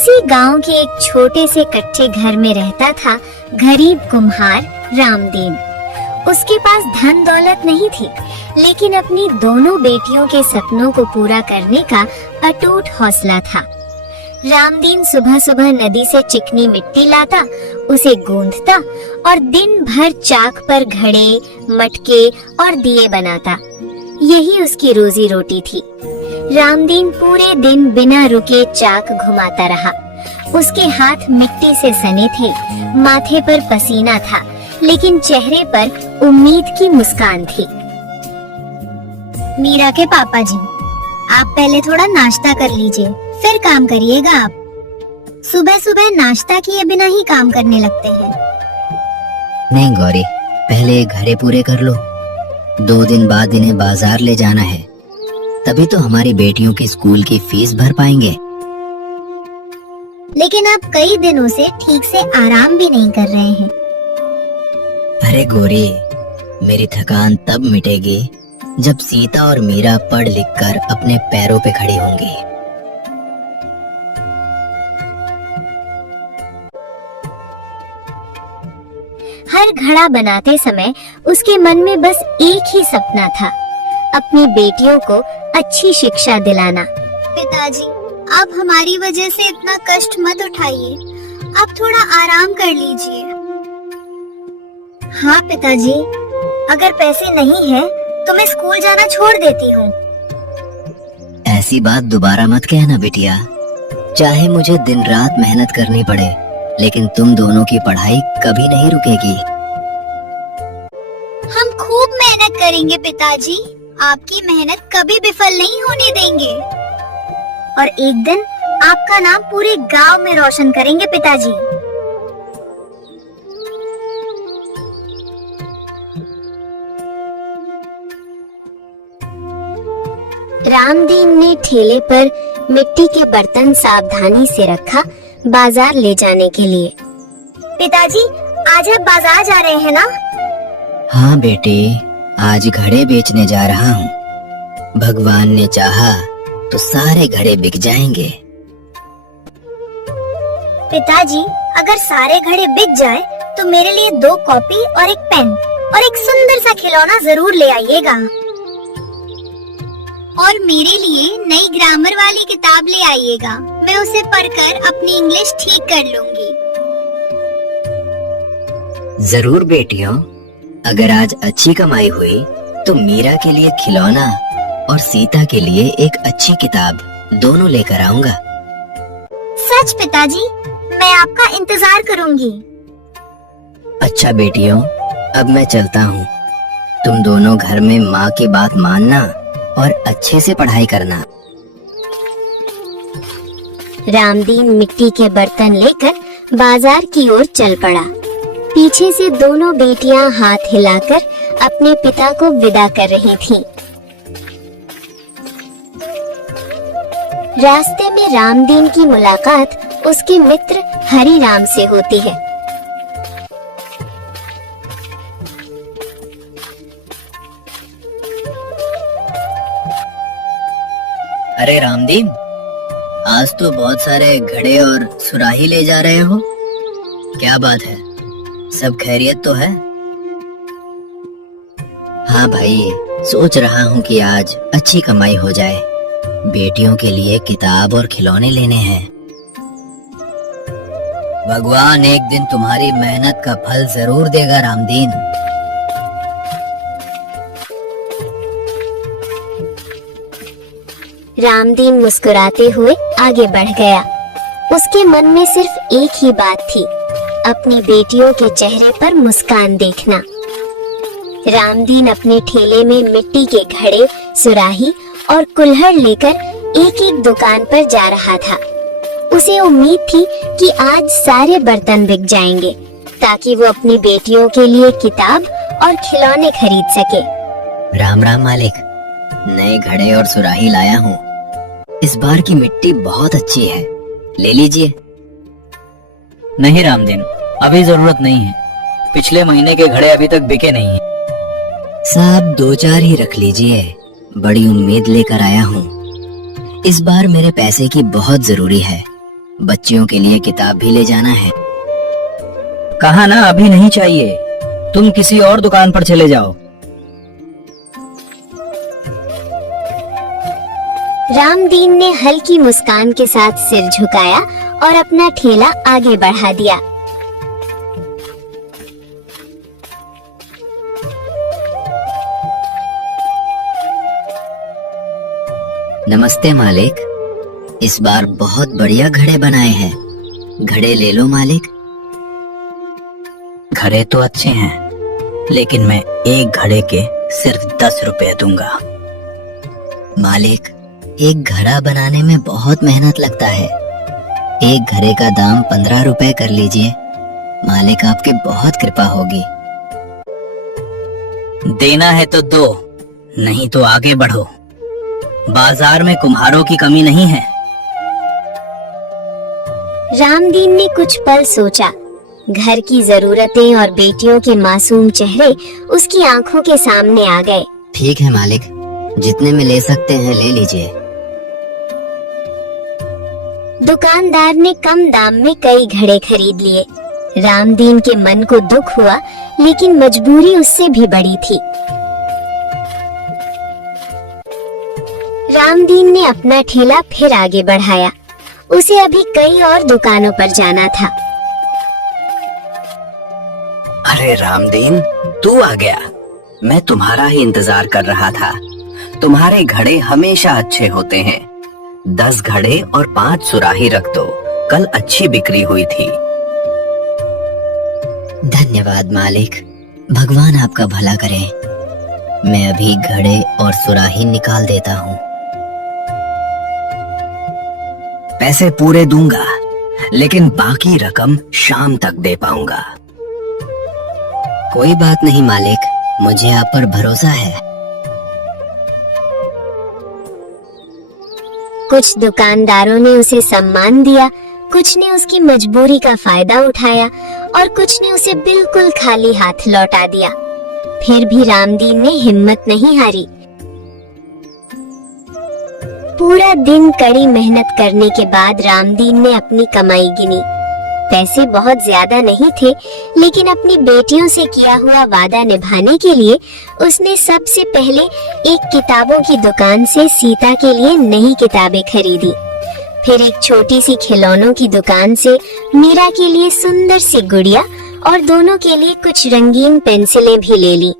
उसी गांव के एक छोटे से कच्चे घर में रहता था गरीब कुम्हार रामदीन। उसके पास धन दौलत नहीं थी, लेकिन अपनी दोनों बेटियों के सपनों को पूरा करने का अटूट हौसला था। रामदीन सुबह सुबह नदी से चिकनी मिट्टी लाता, उसे गूंथता और दिन भर चाक पर घड़े, मटके और दिए बनाता। यही उसकी रोजी रोटी थी। रामदीन पूरे दिन बिना रुके चाक घुमाता रहा। उसके हाथ मिट्टी से सने थे, माथे पर पसीना था, लेकिन चेहरे पर उम्मीद की मुस्कान थी। मीरा के पापा जी, आप पहले थोड़ा नाश्ता कर लीजिए, फिर काम करिएगा। आप सुबह सुबह नाश्ता किए बिना ही काम करने लगते हैं। नहीं गौरी, पहले घरे पूरे कर लो। 2 दिन बाद इन्हें बाजार ले जाना है, तभी तो हमारी बेटियों की स्कूल की फीस भर पाएंगे। लेकिन आप कई दिनों से ठीक से आराम भी नहीं कर रहे हैं। अरे गौरी, मेरी थकान तब मिटेगी जब सीता और मीरा पढ़ लिख कर अपने पैरों पे खड़ी होंगी। हर घड़ा बनाते समय उसके मन में बस एक ही सपना था, अपनी बेटियों को अच्छी शिक्षा दिलाना। पिताजी, आप हमारी वजह से इतना कष्ट मत उठाइए, आप थोड़ा आराम कर लीजिए। हाँ पिताजी, अगर पैसे नहीं है तो मैं स्कूल जाना छोड़ देती हूँ। ऐसी बात दोबारा मत कहना बिटिया। चाहे मुझे दिन रात मेहनत करनी पड़े, लेकिन तुम दोनों की पढ़ाई कभी नहीं रुकेगी। हम खूब मेहनत करेंगे पिताजी, आपकी मेहनत कभी विफल नहीं होने देंगे। और एक दिन आपका नाम पूरे गांव में रोशन करेंगे पिताजी। रामदीन ने ठेले पर मिट्टी के बर्तन सावधानी से रखा, बाजार ले जाने के लिए। पिताजी, आज आप बाजार जा रहे हैं ना? हाँ बेटे, आज घड़े बेचने जा रहा हूँ। भगवान ने चाहा तो सारे घड़े बिक जाएंगे। पिताजी, अगर सारे घड़े बिक जाए तो मेरे लिए 2 कॉपी और एक पेन और एक सुंदर सा खिलौना जरूर ले आइएगा। और मेरे लिए नई ग्रामर वाली किताब ले आइएगा, मैं उसे पढ़कर अपनी इंग्लिश ठीक कर लूंगी। जरूर बेटियों, अगर आज अच्छी कमाई हुई तो मीरा के लिए खिलौना और सीता के लिए एक अच्छी किताब दोनों लेकर आऊंगा। सच पिताजी, मैं आपका इंतजार करूंगी। अच्छा बेटियों, अब मैं चलता हूँ। तुम दोनों घर में माँ की बात मानना और अच्छे से पढ़ाई करना। रामदीन मिट्टी के बर्तन लेकर बाजार की ओर चल पड़ा। पीछे से दोनों बेटियां हाथ हिलाकर अपने पिता को विदा कर रही थीं। रास्ते में रामदीन की मुलाकात उसके मित्र हरिराम से होती है। अरे रामदीन, आज तो बहुत सारे घड़े और सुराही ले जा रहे हो, क्या बात है? सब खैरियत तो है? हाँ भाई, सोच रहा हूँ कि आज अच्छी कमाई हो जाए। बेटियों के लिए किताब और खिलौने लेने हैं। भगवान एक दिन तुम्हारी मेहनत का फल जरूर देगा रामदीन। रामदीन मुस्कुराते हुए आगे बढ़ गया। उसके मन में सिर्फ एक ही बात थी, अपनी बेटियों के चेहरे पर मुस्कान देखना। रामदीन अपने ठेले में मिट्टी के घड़े, सुराही और कुल्हड़ लेकर एक एक दुकान पर जा रहा था। उसे उम्मीद थी कि आज सारे बर्तन बिक जाएंगे, ताकि वो अपनी बेटियों के लिए किताब और खिलौने खरीद सके। राम राम मालिक, नए घड़े और सुराही लाया हूँ। इस बार की मिट्टी बहुत अच्छी है, ले लीजिए। नहीं रामदीन, अभी जरूरत नहीं है। पिछले महीने के घड़े अभी तक बिके नहीं हैं। साहब 2-4 ही रख लीजिए, बड़ी उम्मीद लेकर आया हूँ। इस बार मेरे पैसे की बहुत जरूरी है। बच्चियों के लिए किताब भी ले जाना है। कहा ना अभी नहीं चाहिए, तुम किसी और दुकान पर चले जाओ। रामदीन ने हल्की मुस्कान के साथ सिर झुकाया और अपना ठेला आगे बढ़ा दिया। नमस्ते मालिक, इस बार बहुत बढ़िया घड़े बनाए हैं। घड़े ले लो मालिक। घड़े तो अच्छे हैं, लेकिन मैं एक घड़े के सिर्फ 10 रुपए दूंगा। मालिक, एक घड़ा बनाने में बहुत मेहनत लगता है। एक घड़े का दाम 15 रुपए कर लीजिए। मालिक, आपकी बहुत कृपा होगी। देना है तो दो, नहीं तो आगे बढ़ो। बाजार में कुम्हारों की कमी नहीं है। रामदीन ने कुछ पल सोचा। घर की जरूरतें और बेटियों के मासूम चेहरे उसकी आंखों के सामने आ गए। ठीक है मालिक, जितने में ले सकते हैं ले लीजिए। दुकानदार ने कम दाम में कई घड़े खरीद लिए। रामदीन के मन को दुख हुआ, लेकिन मजबूरी उससे भी बड़ी थी। रामदीन ने अपना ठेला फिर आगे बढ़ाया। उसे अभी कई और दुकानों पर जाना था। अरे रामदीन, तू आ गया। मैं तुम्हारा ही इंतजार कर रहा था। तुम्हारे घड़े हमेशा अच्छे होते हैं। 10 घड़े और 5 सुराही रख दो, कल अच्छी बिक्री हुई थी। धन्यवाद मालिक, भगवान आपका भला करे। मैं अभी घड़े और सुराही निकाल देता हूँ। पैसे पूरे दूंगा, लेकिन बाकी रकम शाम तक दे पाऊंगा। कोई बात नहीं मालिक, मुझे आप पर भरोसा है। कुछ दुकानदारों ने उसे सम्मान दिया, कुछ ने उसकी मजबूरी का फायदा उठाया और कुछ ने उसे बिल्कुल खाली हाथ लौटा दिया। फिर भी रामदीन ने हिम्मत नहीं हारी। पूरा दिन कड़ी मेहनत करने के बाद रामदीन ने अपनी कमाई गिनी। पैसे बहुत ज्यादा नहीं थे, लेकिन अपनी बेटियों से किया हुआ वादा निभाने के लिए उसने सबसे पहले एक किताबों की दुकान से सीता के लिए नई किताबें खरीदी। फिर एक छोटी सी खिलौनों की दुकान से मीरा के लिए सुंदर सी गुड़िया और दोनों के लिए कुछ रंगीन पेंसिलें भी ले ली।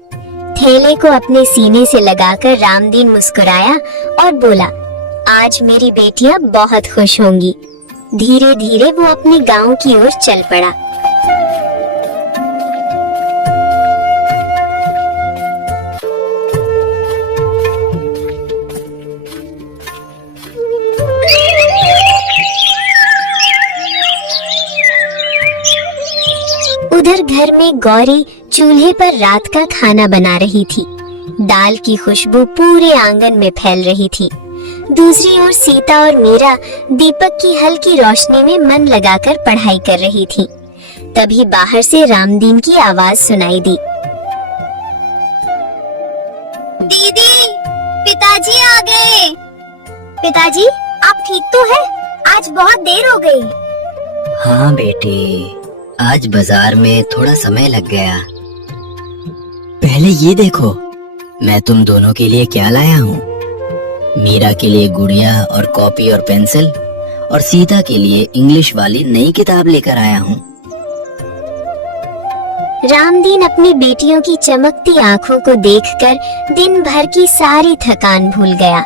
थैले को अपने सीने से लगाकर रामदीन मुस्कुराया और बोला, आज मेरी बेटियां बहुत खुश होंगी। धीरे धीरे वो अपने गांव की ओर चल पड़ा। उधर घर में गौरी चूल्हे पर रात का खाना बना रही थी। दाल की खुशबू पूरे आंगन में फैल रही थी। दूसरी ओर सीता और मीरा दीपक की हल्की रोशनी में मन लगाकर पढ़ाई कर रही थी। तभी बाहर से रामदीन की आवाज सुनाई दी। दीदी, पिताजी आ गए। पिताजी, आप ठीक तो हैं? आज बहुत देर हो गई। हाँ बेटी, आज बाजार में थोड़ा समय लग गया। पहले ये देखो, मैं तुम दोनों के लिए क्या लाया हूँ। मीरा के लिए गुड़िया और कॉपी और पेंसिल, और सीता के लिए इंग्लिश वाली नई किताब लेकर आया हूँ। रामदीन अपनी बेटियों की चमकती आंखों को देखकर दिन भर की सारी थकान भूल गया।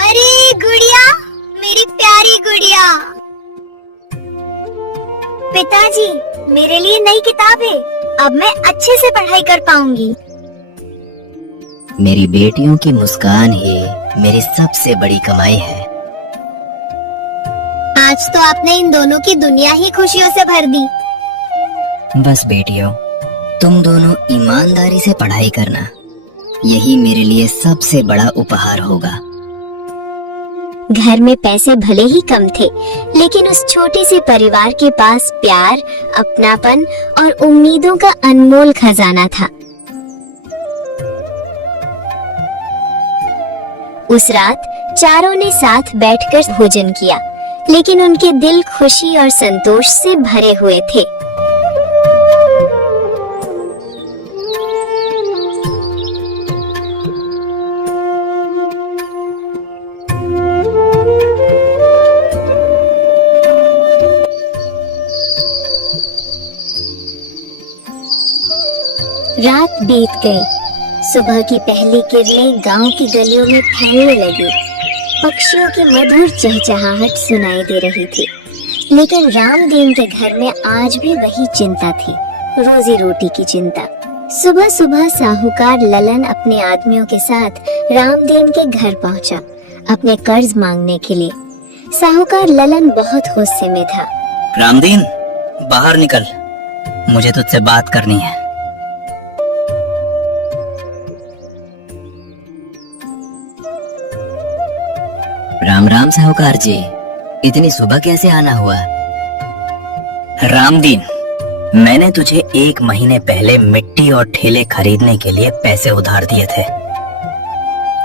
अरे गुड़िया, मेरी प्यारी गुड़िया। पिताजी, मेरे लिए नई किताब है। अब मैं अच्छे से पढ़ाई कर पाऊंगी। मेरी बेटियों की मुस्कान ही मेरी सबसे बड़ी कमाई है। आज तो आपने इन दोनों की दुनिया ही खुशियों से भर दी। बस बेटियों, तुम दोनों ईमानदारी से पढ़ाई करना, यही मेरे लिए सबसे बड़ा उपहार होगा। घर में पैसे भले ही कम थे, लेकिन उस छोटे से परिवार के पास प्यार, अपनापन और उम्मीदों का अनमोल खजाना था। उस रात चारों ने साथ बैठकर भोजन किया, लेकिन उनके दिल खुशी और संतोष से भरे हुए थे। रात बीत गई। सुबह की पहली किरणें गांव की गलियों में फैलने लगी। पक्षियों की मधुर चहचहाहट सुनाई दे रही थी, लेकिन रामदीन के घर में आज भी वही चिंता थी, रोजी रोटी की चिंता। सुबह सुबह साहूकार ललन अपने आदमियों के साथ रामदीन के घर पहुंचा, अपने कर्ज मांगने के लिए। साहूकार ललन बहुत गुस्से में था। रामदीन, बाहर निकल, मुझे तुझसे बात करनी है। राम राम साहूकार जी, इतनी सुबह कैसे आना हुआ? रामदीन, मैंने तुझे 1 महीने पहले मिट्टी और ठेले खरीदने के लिए पैसे उधार दिए थे।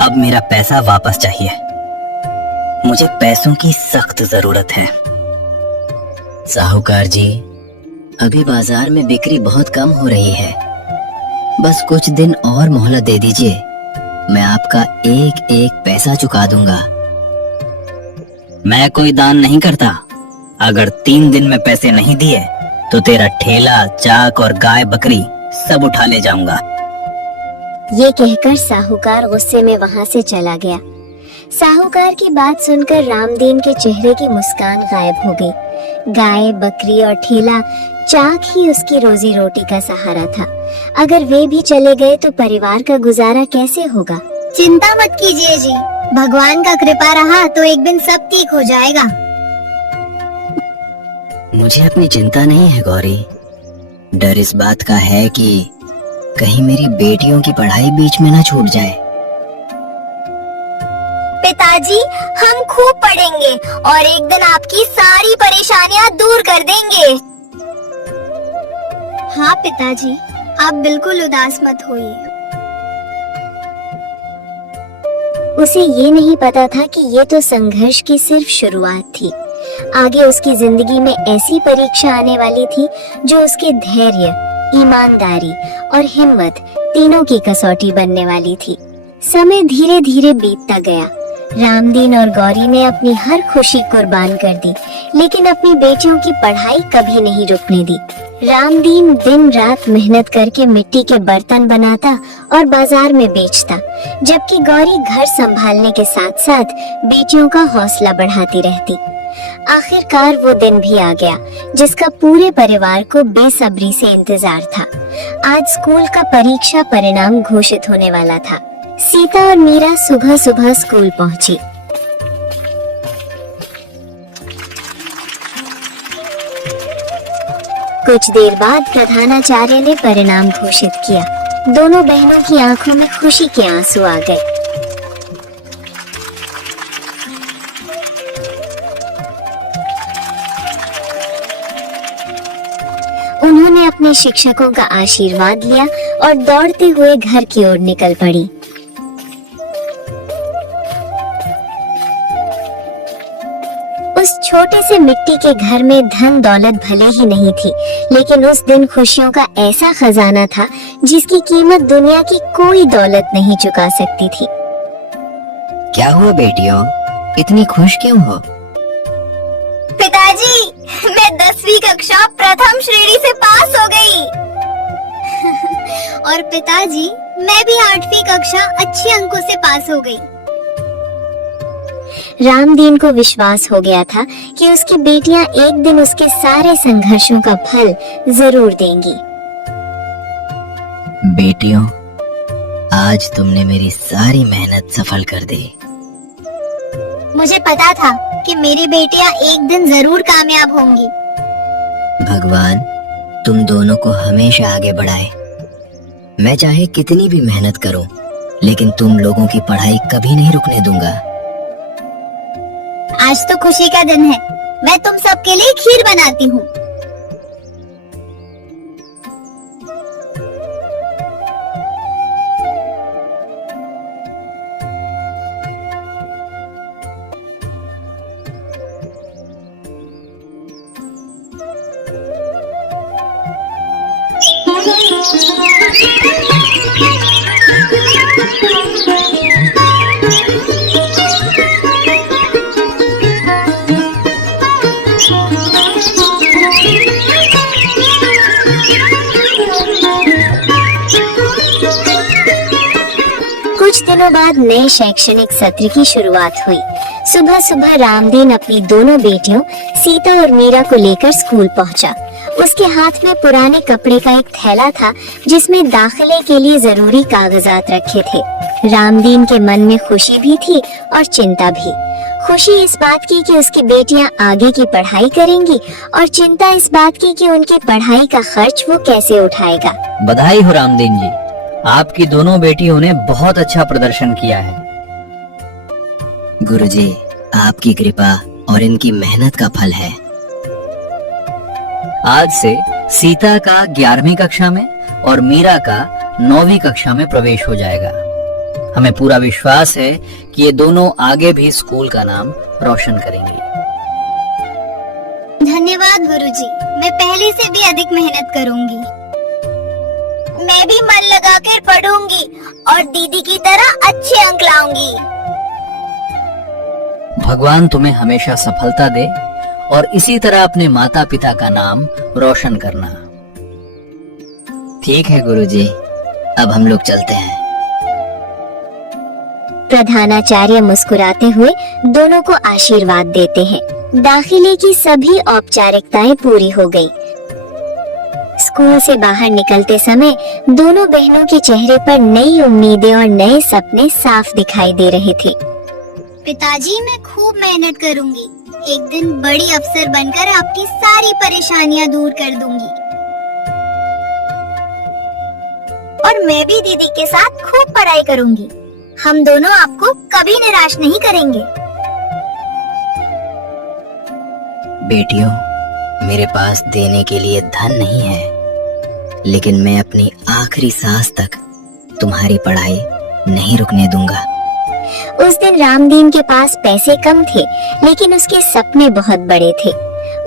अब मेरा पैसा वापस चाहिए। मुझे पैसों की सख्त जरूरत है। साहूकार जी, अभी बाजार में बिक्री बहुत कम हो रही है। बस कुछ दिन और मोहलत दे दीजिए, मैं आपका एक एक पैसा चुका दूंगा। मैं कोई दान नहीं करता। अगर 3 दिन में पैसे नहीं दिए तो तेरा ठेला, चाक और गाय बकरी सब उठा ले जाऊंगा। ये कहकर साहूकार गुस्से में वहां से चला गया। साहूकार की बात सुनकर रामदीन के चेहरे की मुस्कान गायब हो गई। गाय, बकरी और ठेला, चाक ही उसकी रोजी रोटी का सहारा था। अगर वे भी चले गए तो परिवार का गुजारा कैसे होगा? चिंता मत कीजिए जी, भगवान का कृपा रहा तो एक दिन सब ठीक हो जाएगा। मुझे अपनी चिंता नहीं है गौरी। डर इस बात का है कि कहीं मेरी बेटियों की पढ़ाई बीच में ना छूट जाए। पिताजी, हम खूब पढ़ेंगे और एक दिन आपकी सारी परेशानियां दूर कर देंगे। हाँ पिताजी, आप बिल्कुल उदास मत होइए। उसे ये नहीं पता था कि ये तो संघर्ष की सिर्फ शुरुआत थी। आगे उसकी जिंदगी में ऐसी परीक्षा आने वाली थी जो उसके धैर्य, ईमानदारी और हिम्मत तीनों की कसौटी बनने वाली थी। समय धीरे धीरे बीतता गया। रामदीन और गौरी ने अपनी हर खुशी कुर्बान कर दी, लेकिन अपनी बेटियों की पढ़ाई कभी नहीं रुकने दी। रामदीन दिन रात मेहनत करके मिट्टी के बर्तन बनाता और बाजार में बेचता, जबकि गौरी घर संभालने के साथ साथ बेटियों का हौसला बढ़ाती रहती। आखिरकार वो दिन भी आ गया जिसका पूरे परिवार को बेसब्री से इंतजार था। आज स्कूल का परीक्षा परिणाम घोषित होने वाला था। सीता और मीरा सुबह सुबह स्कूल पहुंची। कुछ देर बाद प्रधानाचार्य ने परिणाम घोषित किया। दोनों बहनों की आंखों में खुशी के आंसू आ गए। उन्होंने अपने शिक्षकों का आशीर्वाद लिया और दौड़ते हुए घर की ओर निकल पड़ी। उस छोटे से मिट्टी के घर में धन दौलत भले ही नहीं थी, लेकिन उस दिन खुशियों का ऐसा खजाना था जिसकी कीमत दुनिया की कोई दौलत नहीं चुका सकती थी। क्या हुआ बेटियों, इतनी खुश क्यों हो? पिताजी, मैं 10वीं कक्षा प्रथम श्रेणी से पास हो गई। और पिताजी, मैं भी 8वीं कक्षा अच्छे अंकों से पास हो गई। रामदीन को विश्वास हो गया था कि उसकी बेटियां एक दिन उसके सारे संघर्षों का फल जरूर देंगी। बेटियों, आज तुमने मेरी सारी मेहनत सफल कर दी। मुझे पता था कि मेरी बेटियां एक दिन जरूर कामयाब होंगी। भगवान तुम दोनों को हमेशा आगे बढ़ाए। मैं चाहे कितनी भी मेहनत करूं, लेकिन तुम लोगों की पढ़ाई कभी नहीं रुकने दूंगा। आज तो खुशी का दिन है। मैं तुम सबके लिए खीर बनाती हूँ। दिनों बाद नए शैक्षणिक सत्र की शुरुआत हुई। सुबह सुबह रामदीन अपनी दोनों बेटियों सीता और मीरा को लेकर स्कूल पहुंचा। उसके हाथ में पुराने कपड़े का एक थैला था जिसमें दाखिले के लिए जरूरी कागजात रखे थे। रामदीन के मन में खुशी भी थी और चिंता भी। खुशी इस बात की कि उसकी बेटियां आगे की पढ़ाई करेंगी और चिंता इस बात की कि उनकी पढ़ाई का खर्च वो कैसे उठाएगा। बधाई हो रामदीन जी, आपकी दोनों बेटियों ने बहुत अच्छा प्रदर्शन किया है। गुरुजी, आपकी कृपा और इनकी मेहनत का फल है। आज से सीता का 11वीं कक्षा में और मीरा का 9वीं कक्षा में प्रवेश हो जाएगा। हमें पूरा विश्वास है कि ये दोनों आगे भी स्कूल का नाम रोशन करेंगी। धन्यवाद गुरुजी, मैं पहले से भी अधिक मेहनत करूंगी। मैं भी मन लगाकर पढ़ूंगी और दीदी की तरह अच्छे अंक लाऊंगी। भगवान तुम्हें हमेशा सफलता दे और इसी तरह अपने माता पिता का नाम रोशन करना। ठीक है गुरुजी, अब हम लोग चलते हैं। प्रधानाचार्य मुस्कुराते हुए दोनों को आशीर्वाद देते हैं। दाखिले की सभी औपचारिकताएं पूरी हो गई। स्कूल से बाहर निकलते समय दोनों बहनों के चेहरे पर नई उम्मीदें और नए सपने साफ दिखाई दे रहे थे। पिताजी, मैं खूब मेहनत करूंगी। एक दिन बड़ी अफसर बनकर आपकी सारी परेशानियां दूर कर दूंगी। और मैं भी दीदी के साथ खूब पढ़ाई करूंगी। हम दोनों आपको कभी निराश नहीं करेंगे। बेटियों, मेरे पास देने के लिए धन नहीं है, लेकिन मैं अपनी आखिरी सांस तक तुम्हारी पढ़ाई नहीं रुकने दूंगा। उस दिन रामदीन के पास पैसे कम थे, लेकिन उसके सपने बहुत बड़े थे।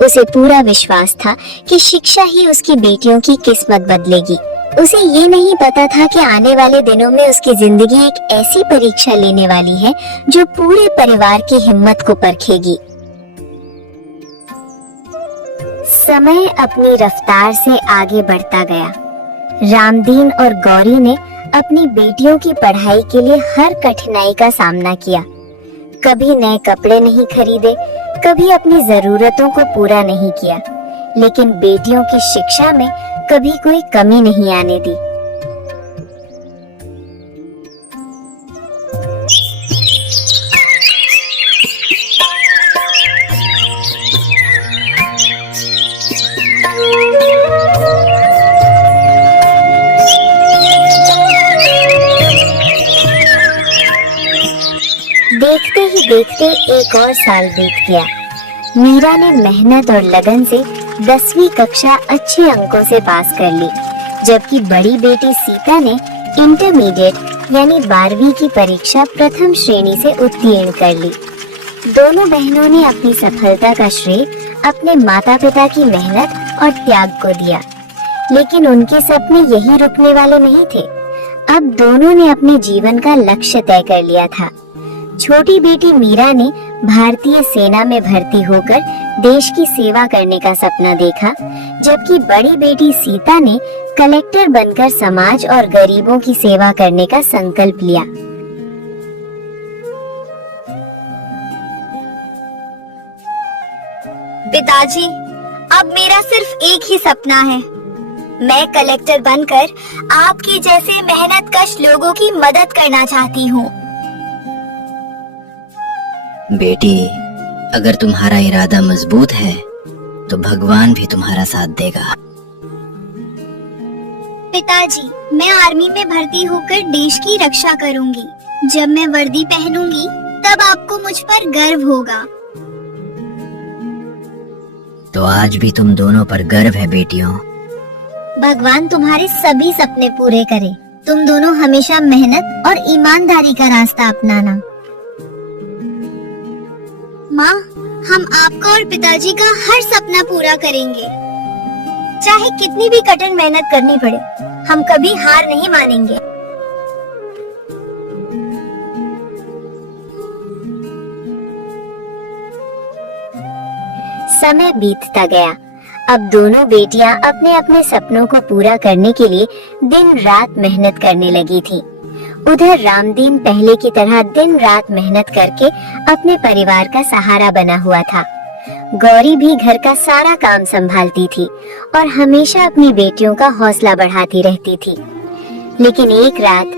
उसे पूरा विश्वास था कि शिक्षा ही उसकी बेटियों की किस्मत बदलेगी। उसे ये नहीं पता था कि आने वाले दिनों में उसकी जिंदगी एक ऐसी परीक्षा लेने वाली है जो पूरे परिवार की हिम्मत को परखेगी। समय अपनी रफ्तार से आगे बढ़ता गया। रामदीन और गौरी ने अपनी बेटियों की पढ़ाई के लिए हर कठिनाई का सामना किया। कभी नए कपड़े नहीं खरीदे, कभी अपनी जरूरतों को पूरा नहीं किया, लेकिन बेटियों की शिक्षा में कभी कोई कमी नहीं आने दी। देखते ही देखते एक और साल बीत गया। मीरा ने मेहनत और लगन से 10वीं कक्षा अच्छे अंकों से पास कर ली, जबकि बड़ी बेटी सीता ने इंटरमीडिएट यानी 12वीं की परीक्षा प्रथम श्रेणी से उत्तीर्ण कर ली। दोनों बहनों ने अपनी सफलता का श्रेय अपने माता पिता की मेहनत और त्याग को दिया, लेकिन उनके सपने यहीं रुकने वाले नहीं थे। अब दोनों ने अपने जीवन का लक्ष्य तय कर लिया था। छोटी बेटी मीरा ने भारतीय सेना में भर्ती होकर देश की सेवा करने का सपना देखा, जबकि बड़ी बेटी सीता ने कलेक्टर बनकर समाज और गरीबों की सेवा करने का संकल्प लिया। पिताजी, अब मेरा सिर्फ एक ही सपना है। मैं कलेक्टर बनकर आपकी जैसे मेहनतकश लोगों की मदद करना चाहती हूँ। बेटी, अगर तुम्हारा इरादा मजबूत है तो भगवान भी तुम्हारा साथ देगा। पिताजी, मैं आर्मी में भर्ती होकर देश की रक्षा करूंगी। जब मैं वर्दी पहनूंगी तब आपको मुझ पर गर्व होगा। तो आज भी तुम दोनों पर गर्व है बेटियों। भगवान तुम्हारे सभी सपने पूरे करे। तुम दोनों हमेशा मेहनत और ईमानदारी का रास्ता अपनाना। माँ, हम आपका और पिताजी का हर सपना पूरा करेंगे। चाहे कितनी भी कठिन मेहनत करनी पड़े, हम कभी हार नहीं मानेंगे। समय बीतता गया। अब दोनों बेटियां अपने अपने सपनों को पूरा करने के लिए दिन रात मेहनत करने लगी थी। उधर रामदीन पहले की तरह दिन रात मेहनत करके अपने परिवार का सहारा बना हुआ था। गौरी भी घर का सारा काम संभालती थी और हमेशा अपनी बेटियों का हौसला बढ़ाती रहती थी। लेकिन एक रात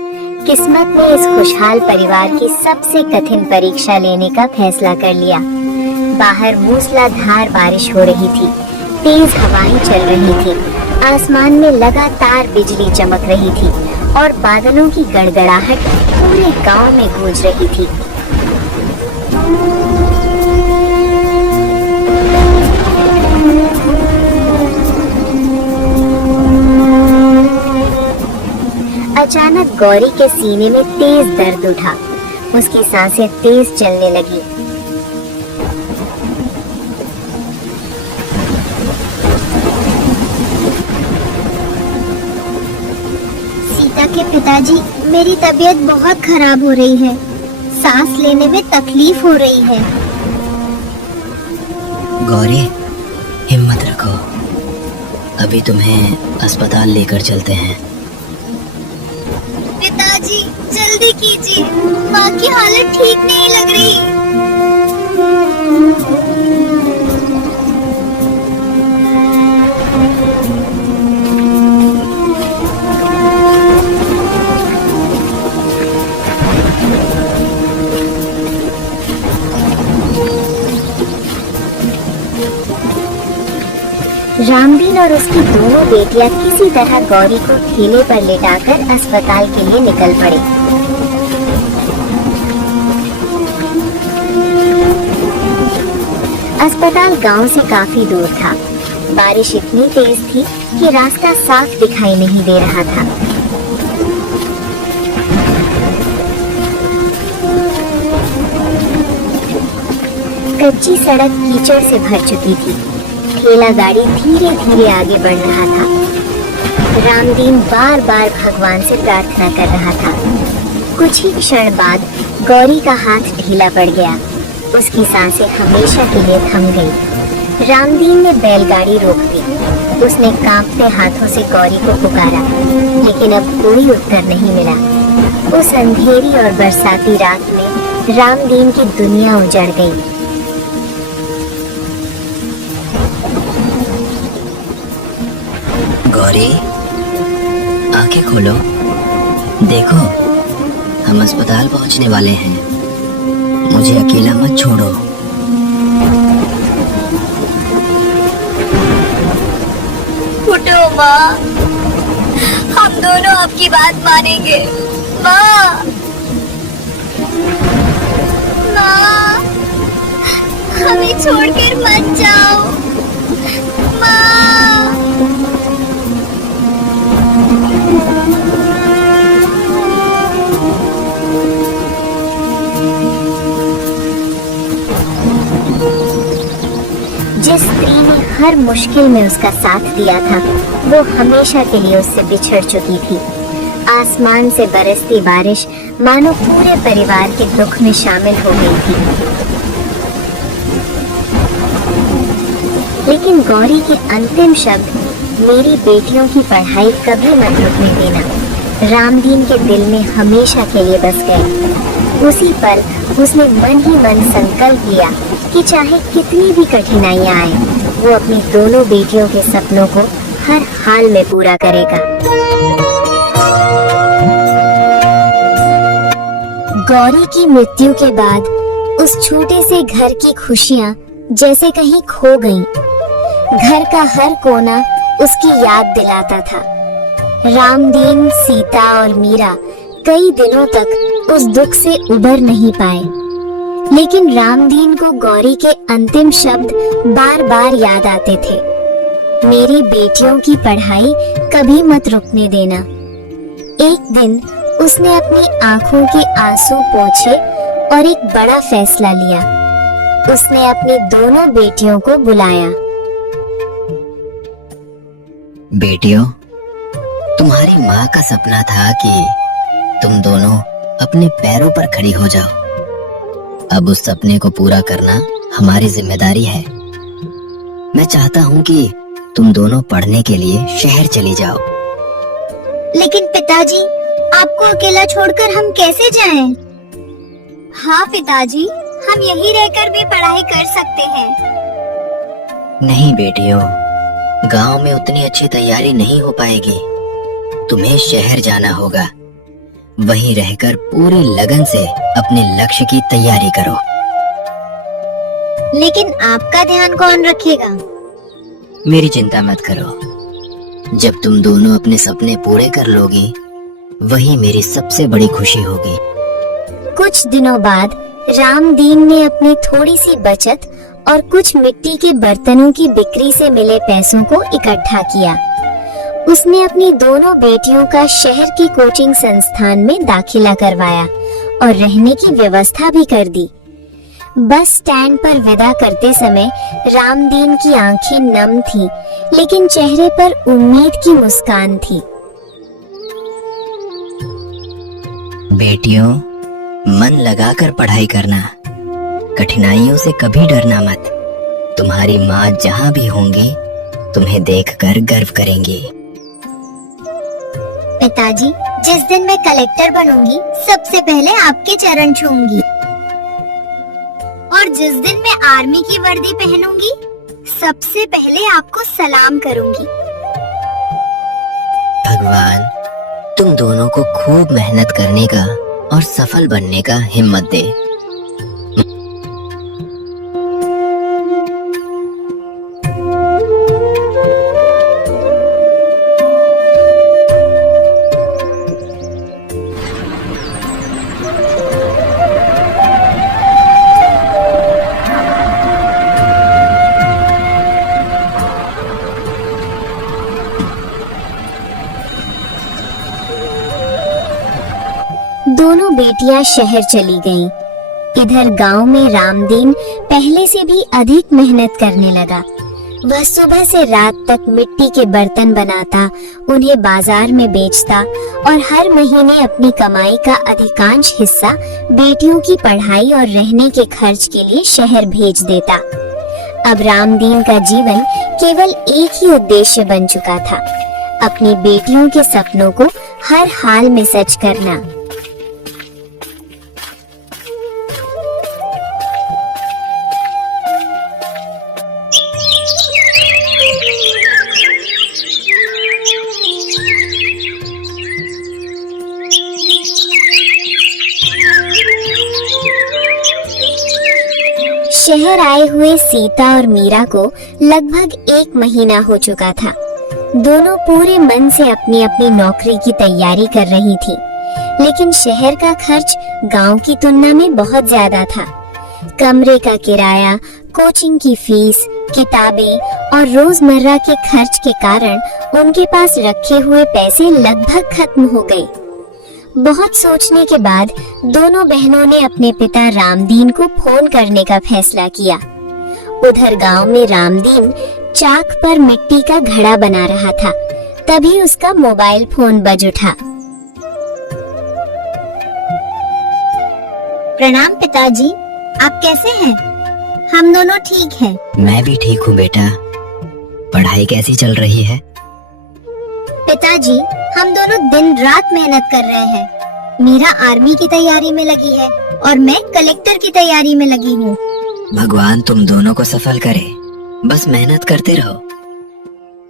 किस्मत ने इस खुशहाल परिवार की सबसे कठिन परीक्षा लेने का फैसला कर लिया। बाहर मूसलाधार बारिश हो रही थी, तेज हवाएं चल रही थी, आसमान में लगातार बिजली चमक रही थी और बादलों की गड़गड़ाहट पूरे गांव में गूंज रही थी। अचानक गौरी के सीने में तेज दर्द उठा। उसकी सांसें तेज चलने लगी। सीता के पिताजी, मेरी तबीयत बहुत खराब हो रही है। सांस लेने में तकलीफ हो रही है। गौरी, हिम्मत रखो, अभी तुम्हें अस्पताल लेकर चलते हैं। पिताजी, जल्दी कीजिए, माँ की हालत ठीक नहीं लग रही। रामदीन और उसकी दोनों बेटियां किसी तरह गौरी को ठेले पर लेटाकर अस्पताल के लिए निकल पड़े। अस्पताल गांव से काफी दूर था। बारिश इतनी तेज थी कि रास्ता साफ दिखाई नहीं दे रहा था। कच्ची सड़क कीचड़ से भर चुकी थी। ठेला गाड़ी धीरे धीरे आगे बढ़ रहा था। रामदीन बार बार भगवान से प्रार्थना कर रहा था। कुछ ही क्षण बाद गौरी का हाथ ढीला पड़ गया। उसकी सांसें हमेशा के लिए थम गई। रामदीन ने बैलगाड़ी रोक दी। उसने कांपते हाथों से गौरी को पुकारा, लेकिन अब कोई उत्तर नहीं मिला। उस अंधेरी और बरसाती रात में रामदीन की दुनिया उजड़ गई। गौरी, आंखें खोलो, देखो हम अस्पताल पहुंचने वाले हैं। मुझे अकेला मत छोड़ो। उठो माँ, हम दोनों आपकी बात मानेंगे। माँ, माँ, हमें छोड़कर मत जाओ। माँ, जिस स्त्री ने हर मुश्किल में उसका साथ दिया था, वो हमेशा के लिए उससे बिछड़ चुकी थी। आसमान से बरसती बारिश मानो पूरे परिवार के दुख में शामिल हो गई थी। लेकिन गौरी के अंतिम शब्द, मेरी बेटियों की पढ़ाई कभी मत रुकने देना, रामदीन के दिल में हमेशा के लिए बस गए। उसी पल उसने मन ही मन संकल्प लिया कि चाहे कितनी भी कठिनाइयां आए, वो अपनी दोनों बेटियों के सपनों को हर हाल में पूरा करेगा। गौरी की मृत्यु के बाद उस छोटे से घर की खुशियां जैसे कहीं खो गईं। घर का हर कोना उसकी याद दिलाता था। रामदीन, सीता और मीरा कई दिनों तक उस दुख से उबर नहीं पाए, लेकिन रामदीन को गौरी के अंतिम शब्द बार बार याद आते थे। मेरी बेटियों की पढ़ाई कभी मत रुकने देना। एक दिन उसने अपनी आंखों के आंसू पोंछे और एक बड़ा फैसला लिया। उसने अपनी दोनों बेटियों को बुलाया। बेटियों, तुम्हारी माँ का सपना था कि तुम दोनों अपने पैरों पर खड़ी हो जाओ। अब उस सपने को पूरा करना हमारी जिम्मेदारी है। मैं चाहता हूँ कि तुम दोनों पढ़ने के लिए शहर चली जाओ। लेकिन पिताजी, आपको अकेला छोड़कर हम कैसे जाएं? हाँ पिताजी, हम यहीं रहकर भी पढ़ाई कर सकते हैं। नहीं बेटियों, गांव में उतनी अच्छी तैयारी नहीं हो पाएगी। तुम्हें शहर जाना होगा। वहीं रहकर पूरी लगन से अपने लक्ष्य की तैयारी करो। लेकिन आपका ध्यान कौन रखेगा? मेरी चिंता मत करो। जब तुम दोनों अपने सपने पूरे कर लोगी, वही मेरी सबसे बड़ी खुशी होगी। कुछ दिनों बाद रामदीन ने अपनी थोड़ी सी बचत और कुछ मिट्टी के बर्तनों की बिक्री से मिले पैसों को इकट्ठा किया। उसने अपनी दोनों बेटियों का शहर की कोचिंग संस्थान में दाखिला करवाया और रहने की व्यवस्था भी कर दी। बस स्टैंड पर विदा करते समय रामदीन की आंखें नम थीं, लेकिन चेहरे पर उम्मीद की मुस्कान थी। बेटियों, मन लगाकर पढ़ाई करना, कठिनाइयों से कभी डरना मत। तुम्हारी माँ जहाँ भी होंगी, तुम्हें देखकर गर्व करेंगी। पिताजी, जिस दिन मैं कलेक्टर बनूंगी, सबसे पहले आपके चरण छूऊंगी। और जिस दिन मैं आर्मी की वर्दी पहनूंगी, सबसे पहले आपको सलाम करूंगी। भगवान तुम दोनों को खूब मेहनत करने का और सफल बनने का हिम्मत दे। दोनों बेटियां शहर चली गईं। इधर गांव में रामदीन पहले से भी अधिक मेहनत करने लगा। वह सुबह से रात तक मिट्टी के बर्तन बनाता, उन्हें बाजार में बेचता और हर महीने अपनी कमाई का अधिकांश हिस्सा बेटियों की पढ़ाई और रहने के खर्च के लिए शहर भेज देता। अब रामदीन का जीवन केवल एक ही उद्देश्य बन चुका था, अपनी बेटियों के सपनों को हर हाल में सच करना। शहर आए हुए सीता और मीरा को लगभग 1 महीना हो चुका था। दोनों पूरे मन से अपनी अपनी नौकरी की तैयारी कर रही थी, लेकिन शहर का खर्च गांव की तुलना में बहुत ज्यादा था। कमरे का किराया, कोचिंग की फीस, किताबें और रोजमर्रा के खर्च के कारण उनके पास रखे हुए पैसे लगभग खत्म हो गए। बहुत सोचने के बाद दोनों बहनों ने अपने पिता रामदीन को फोन करने का फैसला किया। उधर गांव में रामदीन चाक पर मिट्टी का घड़ा बना रहा था, तभी उसका मोबाइल फोन बज उठा। प्रणाम पिताजी, आप कैसे हैं? हम दोनों ठीक हैं। मैं भी ठीक हूँ बेटा। पढ़ाई कैसी चल रही है? पिताजी, हम दोनों दिन रात मेहनत कर रहे हैं। मीरा आर्मी की तैयारी में लगी है और मैं कलेक्टर की तैयारी में लगी हूँ। भगवान तुम दोनों को सफल करे, बस मेहनत करते रहो।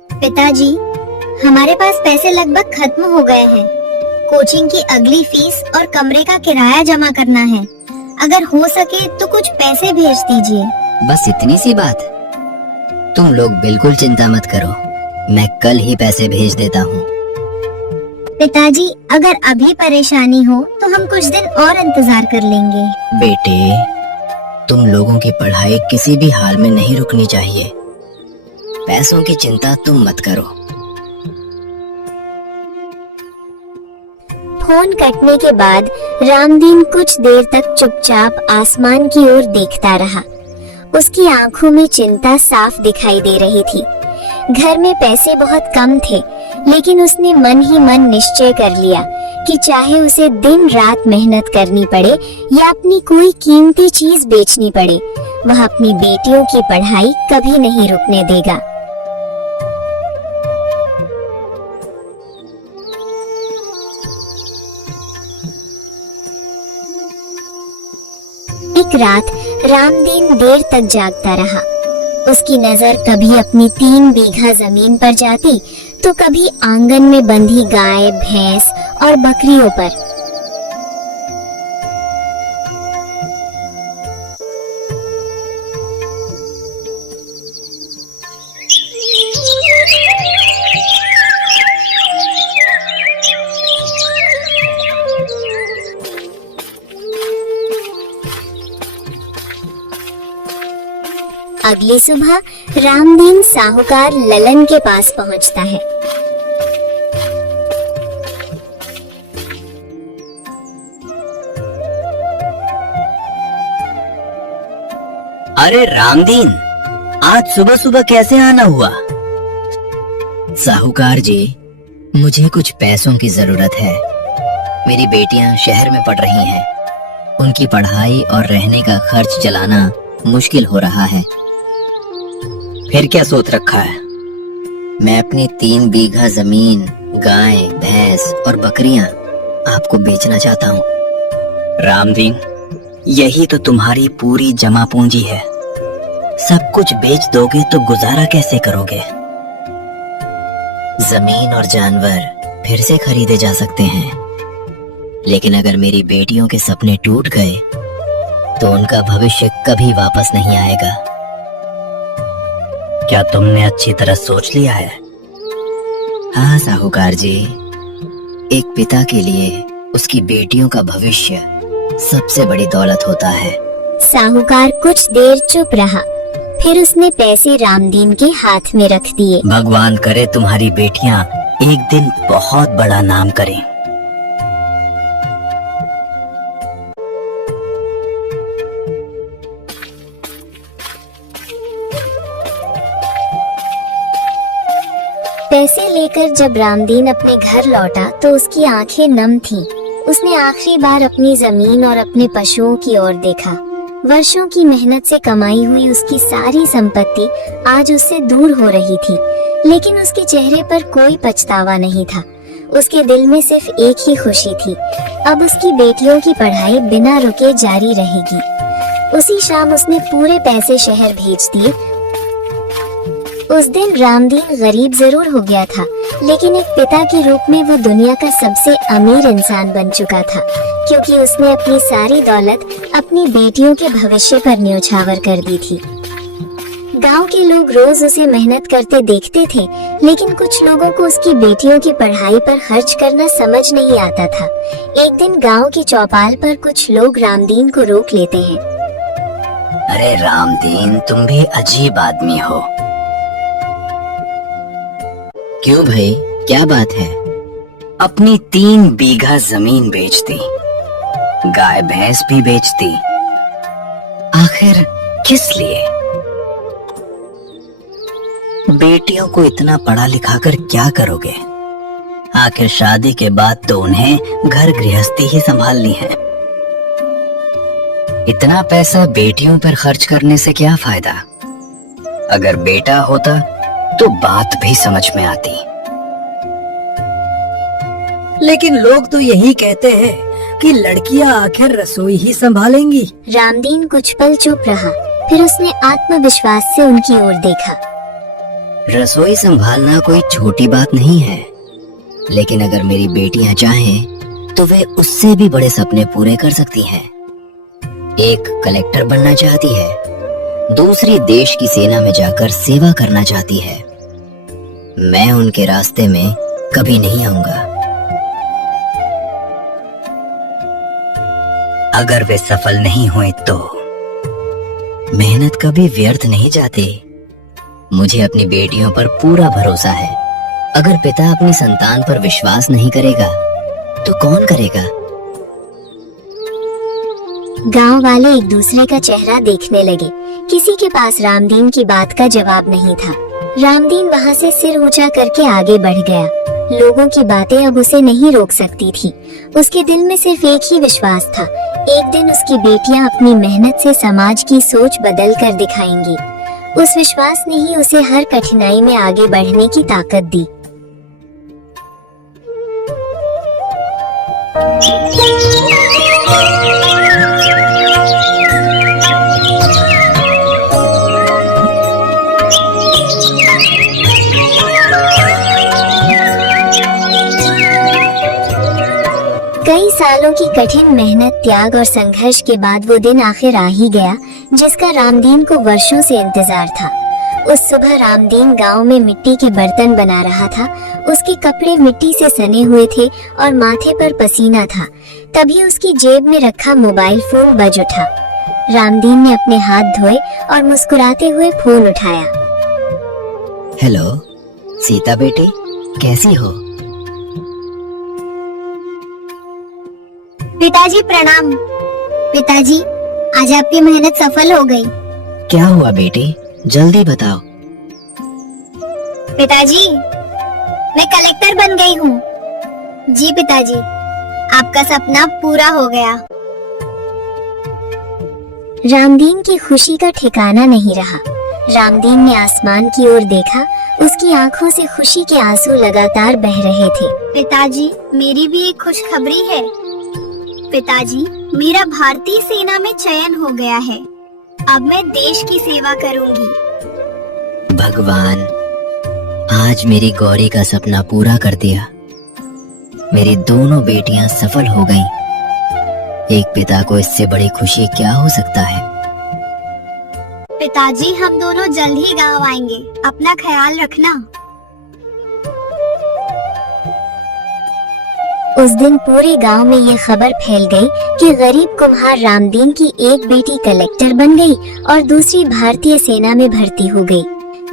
पिताजी, हमारे पास पैसे लगभग खत्म हो गए हैं। कोचिंग की अगली फीस और कमरे का किराया जमा करना है। अगर हो सके तो कुछ पैसे भेज दीजिए। बस इतनी सी बात? तुम लोग बिल्कुल चिंता मत करो, मैं कल ही पैसे भेज देता हूँ। पिताजी, अगर अभी परेशानी हो तो हम कुछ दिन और इंतजार कर लेंगे। बेटे, तुम लोगों की पढ़ाई किसी भी हाल में नहीं रुकनी चाहिए। पैसों की चिंता तुम मत करो। फोन कटने के बाद रामदीन कुछ देर तक चुपचाप आसमान की ओर देखता रहा। उसकी आंखों में चिंता साफ दिखाई दे रही थी। घर में पैसे बहुत कम थे, लेकिन उसने मन ही मन निश्चय कर लिया कि चाहे उसे दिन रात मेहनत करनी पड़े या अपनी कोई कीमती चीज बेचनी पड़े, वह अपनी बेटियों की पढ़ाई कभी नहीं रुकने देगा। एक रात रामदीन देर तक जागता रहा। उसकी नजर कभी अपनी 3 बीघा जमीन पर जाती तो कभी आंगन में बंधी गाय, भैंस और बकरियों पर। अगली सुबह रामदीन साहूकार ललन के पास पहुंचता है। अरे रामदीन, आज सुबह सुबह कैसे आना हुआ? साहूकार जी, मुझे कुछ पैसों की जरूरत है। मेरी बेटियां शहर में पढ़ रही हैं। उनकी पढ़ाई और रहने का खर्च चलाना मुश्किल हो रहा है। फिर क्या सोच रखा है? मैं अपनी 3 बीघा जमीन, गाय, भैंस और बकरियां आपको बेचना चाहता हूँ। रामदीन, यही तो तुम्हारी पूरी जमा पूंजी है। सब कुछ बेच दोगे तो गुजारा कैसे करोगे? जमीन और जानवर फिर से खरीदे जा सकते हैं, लेकिन अगर मेरी बेटियों के सपने टूट गए तो उनका भविष्य कभी वापस नहीं आएगा। क्या तुमने अच्छी तरह सोच लिया है? हाँ साहूकार जी, एक पिता के लिए उसकी बेटियों का भविष्य सबसे बड़ी दौलत होता है। साहूकार कुछ देर चुप रहा, फिर उसने पैसे रामदीन के हाथ में रख दिए। भगवान करे तुम्हारी बेटियां एक दिन बहुत बड़ा नाम करें। पैसे लेकर जब रामदीन अपने घर लौटा तो उसकी आंखें नम थीं। उसने आखिरी बार अपनी जमीन और अपने पशुओं की ओर देखा। वर्षों की मेहनत से कमाई हुई उसकी सारी संपत्ति आज उससे दूर हो रही थी, लेकिन उसके चेहरे पर कोई पछतावा नहीं था। उसके दिल में सिर्फ एक ही खुशी थी, अब उसकी बेटियों की पढ़ाई बिना रुके जारी रहेगी। उसी शाम उसने पूरे पैसे शहर भेज दिए। उस दिन रामदीन गरीब जरूर हो गया था, लेकिन एक पिता के रूप में वो दुनिया का सबसे अमीर इंसान बन चुका था, क्योंकि उसने अपनी सारी दौलत अपनी बेटियों के भविष्य पर न्योछावर कर दी थी। गांव के लोग रोज उसे मेहनत करते देखते थे, लेकिन कुछ लोगों को उसकी बेटियों की पढ़ाई पर खर्च करना समझ नहीं आता था। एक दिन गांव की चौपाल पर कुछ लोग रामदीन को रोक लेते हैं। अरे रामदीन, तुम भी अजीब आदमी हो। क्यों भाई, क्या बात है? अपनी 3 बीघा जमीन बेच दी, गाय भैंस भी बेच दी। आखिर किस लिए? बेटियों को इतना पढ़ा लिखा कर क्या करोगे? आखिर शादी के बाद तो उन्हें घर गृहस्थी ही संभालनी है। इतना पैसा बेटियों पर खर्च करने से क्या फायदा? अगर बेटा होता तो बात भी समझ में आती। लेकिन लोग तो यही कहते हैं कि लड़कियां आखिर रसोई ही संभालेंगी। रामदीन कुछ पल चुप रहा, फिर उसने आत्मविश्वास से उनकी ओर देखा। रसोई संभालना कोई छोटी बात नहीं है, लेकिन अगर मेरी बेटियां चाहें तो वे उससे भी बड़े सपने पूरे कर सकती हैं। एक कलेक्टर बनना चाहती है, दूसरी देश की सेना में जाकर सेवा करना चाहती है। मैं उनके रास्ते में कभी नहीं आऊंगा। अगर वे सफल नहीं हुए तो? मेहनत कभी व्यर्थ नहीं जाती। मुझे अपनी बेटियों पर पूरा भरोसा है। अगर पिता अपनी संतान पर विश्वास नहीं करेगा तो कौन करेगा? गांव वाले एक दूसरे का चेहरा देखने लगे। किसी के पास रामदीन की बात का जवाब नहीं था। रामदीन वहां से सिर ऊंचा करके आगे बढ़ गया। लोगों की बातें अब उसे नहीं रोक सकती थी। उसके दिल में सिर्फ एक ही विश्वास था, एक दिन उसकी बेटियां अपनी मेहनत से समाज की सोच बदल कर दिखाएंगी। उस विश्वास ने ही उसे हर कठिनाई में आगे बढ़ने की ताकत दी। कई सालों की कठिन मेहनत, त्याग और संघर्ष के बाद वो दिन आखिर आ ही गया जिसका रामदीन को वर्षों से इंतजार था। उस सुबह रामदीन गांव में मिट्टी के बर्तन बना रहा था। उसके कपड़े मिट्टी से सने हुए थे और माथे पर पसीना था। तभी उसकी जेब में रखा मोबाइल फोन बज उठा। रामदीन ने अपने हाथ धोए और मुस्कुराते हुए फोन उठाया। हेलो सीता बेटी, कैसी हो? पिताजी प्रणाम। पिताजी, आज आपकी मेहनत सफल हो गई। क्या हुआ बेटी, जल्दी बताओ। पिताजी, मैं कलेक्टर बन गई हूँ। जी पिताजी, आपका सपना पूरा हो गया। रामदीन की खुशी का ठिकाना नहीं रहा। रामदीन ने आसमान की ओर देखा। उसकी आंखों से खुशी के आंसू लगातार बह रहे थे। पिताजी, मेरी भी एक खुशखबरी है। पिताजी, मेरा भारतीय सेना में चयन हो गया है। अब मैं देश की सेवा करूंगी। भगवान, आज मेरी गौरी का सपना पूरा कर दिया। मेरी दोनों बेटियां सफल हो गईं। एक पिता को इससे बड़ी खुशी क्या हो सकता है। पिताजी, हम दोनों जल्द ही गांव आएंगे। अपना ख्याल रखना। उस दिन पूरे गांव में ये खबर फैल गई कि गरीब कुम्हार रामदीन की एक बेटी कलेक्टर बन गई और दूसरी भारतीय सेना में भर्ती हो गई।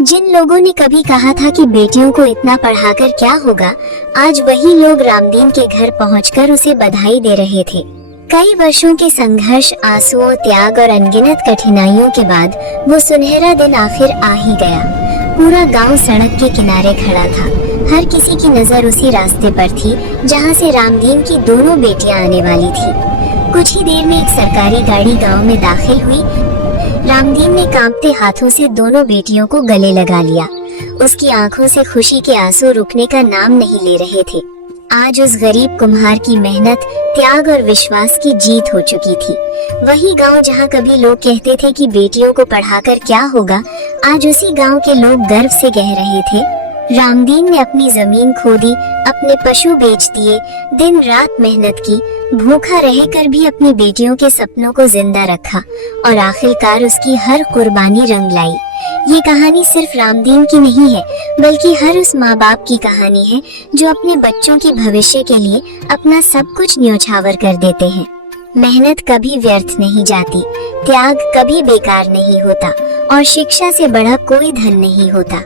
जिन लोगों ने कभी कहा था कि बेटियों को इतना पढ़ाकर क्या होगा, आज वही लोग रामदीन के घर पहुंचकर उसे बधाई दे रहे थे। कई वर्षों के संघर्ष, आंसुओं, त्याग और अनगिनत कठिनाइयों के बाद वो सुनहरा दिन आखिर आ ही गया। पूरा गांव सड़क के किनारे खड़ा था। हर किसी की नजर उसी रास्ते पर थी जहां से रामदीन की दोनों बेटियां आने वाली थी। कुछ ही देर में एक सरकारी गाड़ी गांव में दाखिल हुई। रामदीन ने कांपते हाथों से दोनों बेटियों को गले लगा लिया। उसकी आंखों से खुशी के आंसू रुकने का नाम नहीं ले रहे थे। आज उस गरीब कुम्हार की मेहनत, त्याग और विश्वास की जीत हो चुकी थी। वही गांव जहां कभी लोग कहते थे कि बेटियों को पढ़ाकर क्या होगा, आज उसी गांव के लोग गर्व से कह रहे थे। रामदीन ने अपनी जमीन खोदी, अपने पशु बेच दिए, दिन रात मेहनत की, भूखा रहकर भी अपनी बेटियों के सपनों को जिंदा रखा और आखिरकार उसकी हर कुर्बानी रंग लाई। ये कहानी सिर्फ रामदीन की नहीं है, बल्कि हर उस माँ बाप की कहानी है जो अपने बच्चों के भविष्य के लिए अपना सब कुछ न्योछावर कर देते हैं। मेहनत कभी व्यर्थ नहीं जाती, त्याग कभी बेकार नहीं होता और शिक्षा से बड़ा कोई धन नहीं होता।